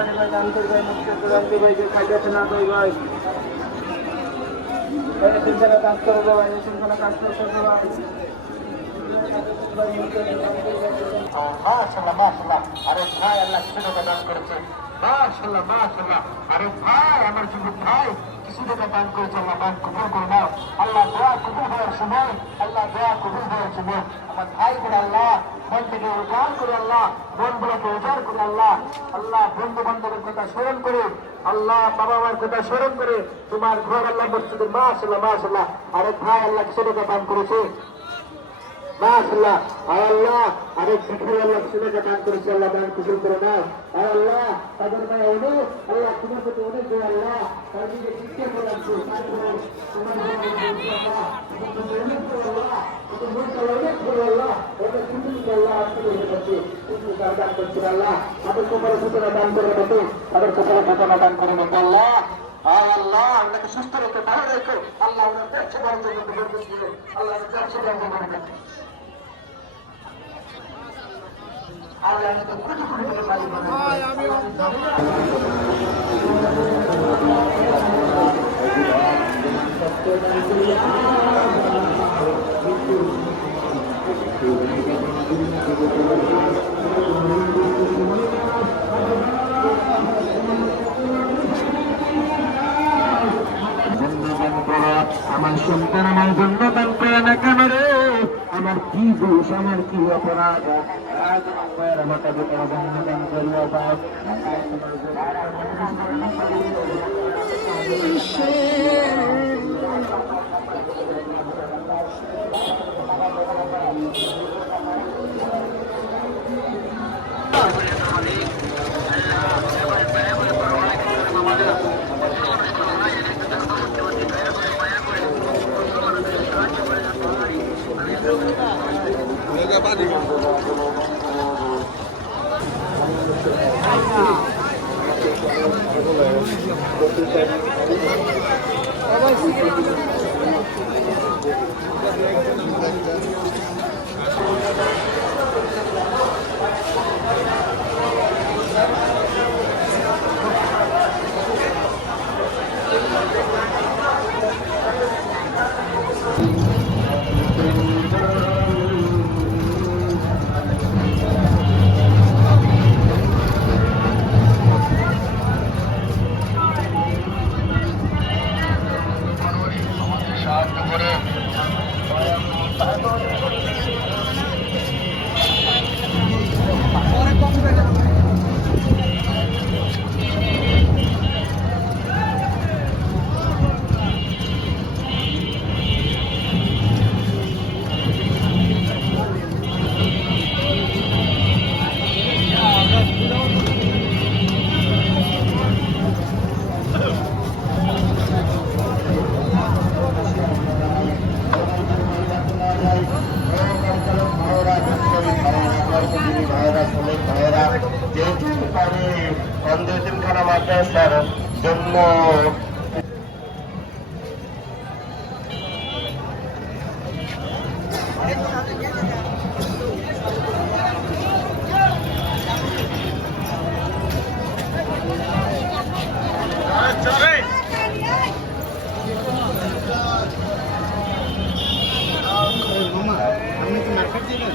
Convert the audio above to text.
পানি ভাই দান করি ভাই মুক্তি দান করি ভাই যে খাইতে না করি ভাই তিনখানা কাজ করবো ভাই তিনখানা কাজ করতে ভাই মাশাআল্লাহ মাশাআল্লাহ আরে ভাই আল্লাহ কিছু টাকা দান করেছে মাশাআল্লাহ মাশাআল্লাহ আরে ভাই আমার যুবক ভাই কিছু টাকা দান করেছে আল্লাহ দান কবুল করে নাও আল্লাহ দোয়া কবুল হওয়ার সময় আল্লাহ দোয়া কবুল হওয়ার সময় আমার ভাই করে আল্লাহ মন থেকে উজাড় করে আল্লাহ মনগুলোকে উজাড় করে আল্লাহ আল্লাহ বন্ধু বান্ধবের কথা স্মরণ করে আল্লাহ বাবা মার কথা স্মরণ করে তোমার ঘর আল্লাহ মসজিদে মাশাআল্লাহ মাশাআল্লাহ আরে ভাই আল্লাহ কিছু টাকা দান করেছে মাশাআল্লাহ আল্লাহ আরেক ভিখারি আল্লাহ কিছু টাকা দান করেছে আল্লাহ দান কবুল করে নাও আল্লাহ তাদের ভাই অনেক আল্লাহ তোমার প্রতি অনেক দোয়া আল্লাহ তার নিজে শিক্ষা করলাম তোমার দান করছেন আল্লাহ তাদের কোমরে সূচনা দান করে মতো তাদের কোমরে সূচনা দান করে মতো আল্লাহ আল্লাহ আপনাকে সুস্থ রেখে ভালো রেখো আল্লাহ আপনার ব্যবসা বাণিজ্য আল্লাহ ব্যবসা বাণিজ্য আমার সন্তান আমার জন্য দান করে না কেন রে আমার কি দোষ আমার কি অপরাধ আমাকে জন্য দান করিয়া দাও খানা মাদ্রাসার জন্য মার্কেট দিলেন